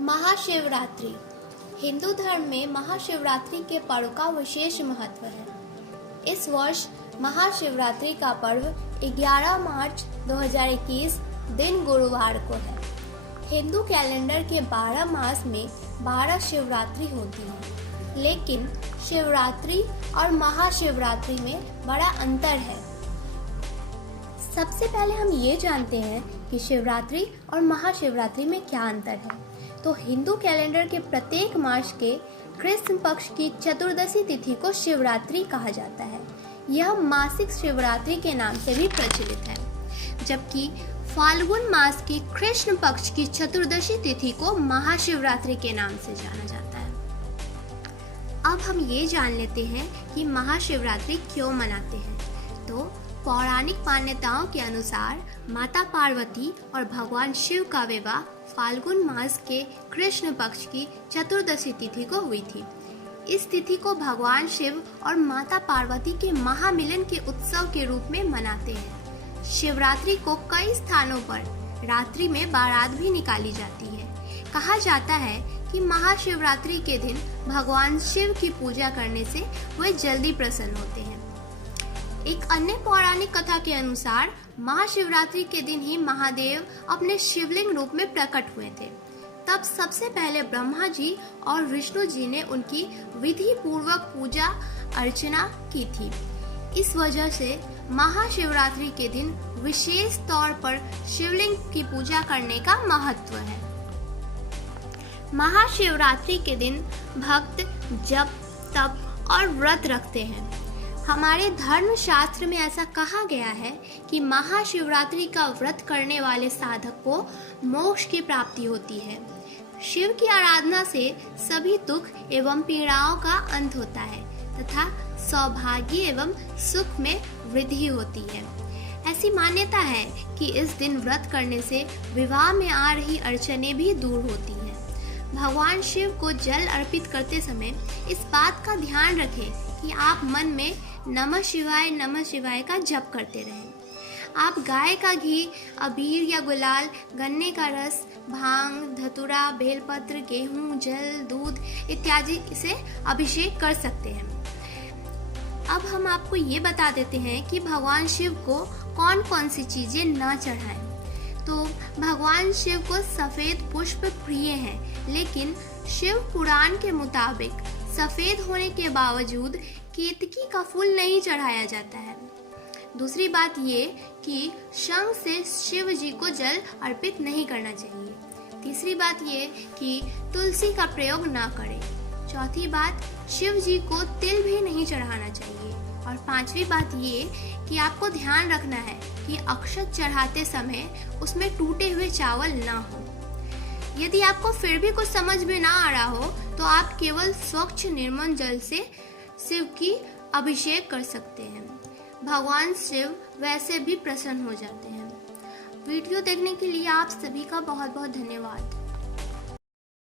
महाशिवरात्रि। हिंदू धर्म में महाशिवरात्रि के पर्व का विशेष महत्व है। इस वर्ष महाशिवरात्रि का पर्व 11 मार्च 2021 दिन गुरुवार को है। हिंदू कैलेंडर के 12 मास में 12 शिवरात्रि होती है, लेकिन शिवरात्रि और महाशिवरात्रि में बड़ा अंतर है। सबसे पहले हम ये जानते हैं कि शिवरात्रि और महाशिवरात्रि में क्या अंतर है। तो हिंदू कैलेंडर के प्रत्येक मास के कृष्ण पक्ष की चतुर्दशी तिथि को शिवरात्रि कहा जाता है। यह मासिक शिवरात्रि के नाम से भी प्रचलित है, जबकि फाल्गुन मास की कृष्ण पक्ष की चतुर्दशी तिथि को महाशिवरात्रि के नाम से जाना जाता है। अब हम ये जान लेते हैं कि महाशिवरात्रि क्यों मनाते हैं। तो पौराणिक मान्यताओं के अनुसार माता पार्वती और भगवान शिव का विवाह फाल्गुन मास के कृष्ण पक्ष की चतुर्दशी तिथि को हुई थी। इस तिथि को भगवान शिव और माता पार्वती के महामिलन के उत्सव के रूप में मनाते हैं। शिवरात्रि को कई स्थानों पर रात्रि में बारात भी निकाली जाती है। कहा जाता है कि महाशिवरात्रि के दिन भगवान शिव की पूजा करने से वे जल्दी प्रसन्न होते हैं। एक अन्य पौराणिक कथा के अनुसार महाशिवरात्रि के दिन ही महादेव अपने शिवलिंग रूप में प्रकट हुए थे। तब सबसे पहले ब्रह्मा जी और विष्णु जी ने उनकी विधि पूर्वक पूजा अर्चना की थी। इस वजह से महाशिवरात्रि के दिन विशेष तौर पर शिवलिंग की पूजा करने का महत्व है। महाशिवरात्रि के दिन भक्त जप, तप और व्रत रखते हैं। हमारे धर्म शास्त्र में ऐसा कहा गया है कि महाशिवरात्रि का व्रत करने वाले साधक को मोक्ष की प्राप्ति होती है। शिव की आराधना से सभी दुख एवं पीड़ाओं का अंत होता है तथा सौभाग्य एवं सुख में वृद्धि होती है। ऐसी मान्यता है कि इस दिन व्रत करने से विवाह में आ रही अड़चनें भी दूर होती हैं। भगवान शिव को जल अर्पित करते समय इस बात का ध्यान रखें कि आप मन में नमः शिवाय का जप करते रहें। आप गाय का घी, अबीर या गुलाल, गन्ने का रस, भांग, धतूरा, बेलपत्र, गेहूं, जल, दूध इत्यादि से अभिषेक कर सकते हैं। अब हम आपको ये बता देते हैं कि भगवान शिव को कौन कौन सी चीजें न चढ़ाएं। तो भगवान शिव को सफेद पुष्प प्रिय हैं, लेकिन शिव पुराण के मुताबिक सफेद होने के बावजूद केतकी का फूल नहीं चढ़ाया जाता है। दूसरी बात ये कि शंख से शिव जी को जल अर्पित नहीं करना चाहिए। तीसरी बात ये कि तुलसी का प्रयोग ना करें। चौथी बात, शिव जी को तिल भी नहीं चढ़ाना चाहिए। और पांचवी बात ये कि आपको ध्यान रखना है कि अक्षत चढ़ाते समय उसमें टूटे हुए चावल ना हो। यदि आपको फिर भी कुछ समझ में ना आ रहा हो तो आप केवल स्वच्छ निर्मल जल से शिव की अभिषेक कर सकते हैं। भगवान शिव वैसे भी प्रसन्न हो जाते हैं। वीडियो देखने के लिए आप सभी का बहुत बहुत धन्यवाद।